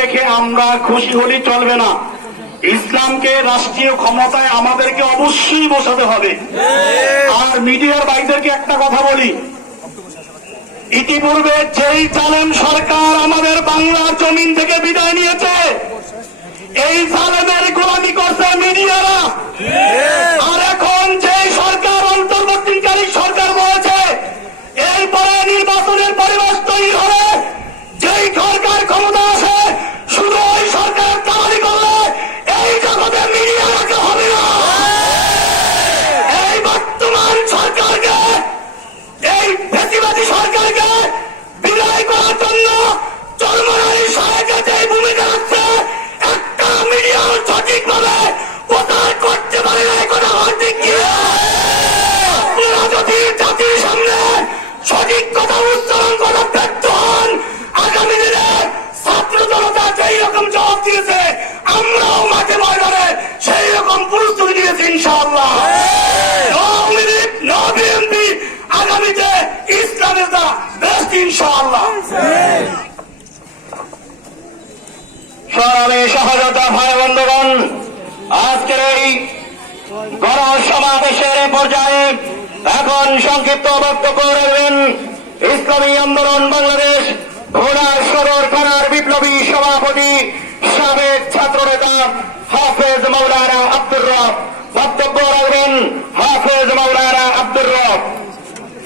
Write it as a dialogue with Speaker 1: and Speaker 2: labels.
Speaker 1: দেখে আমরা খুশি হলে চলবে না। ইসলামকে রাষ্ট্রীয় ক্ষমতায় আমাদেরকে অবশ্যই বসাতে হবে। আর মিডিয়ার ভাইদেরকে একটা কথা বলি। ইতিপূর্বে যেই জালেম সরকার আমাদের বাংলার জমিন থেকে বিদায় নিয়েছে, এই জালেমের গোলামি করছে মিডিয়ারা। আর এখন যেই সরকার অন্তর্বর্তীকারী সরকার বলেছে, এরপরে নির্বাচনের পরিবেশ তৈরি সঠিক কথা উচ্চারণ করা ব্যর্থ হন আগামী দিনে ছাত্র জনতা যেই রকম জবাব দিয়েছে, আমরাও মাঠে ময়দানে সেই রকম প্রস্তুতি নিয়েছি ইনশাআল্লাহ। আজকের এই গণসমাবেশের পর্যায়ে এখন সংক্ষিপ্ত বক্তব্য রাখবেন। ইসলামী আন্দোলন বাংলাদেশ ঘোড়ার সদর থানার বিপ্লবী সভাপতি, সাবেক ছাত্র নেতা হাফেজ মৌলানা আব্দুর রব। বক্তব্য রাখবেন হাফেজ মৌলানা আব্দুর রব।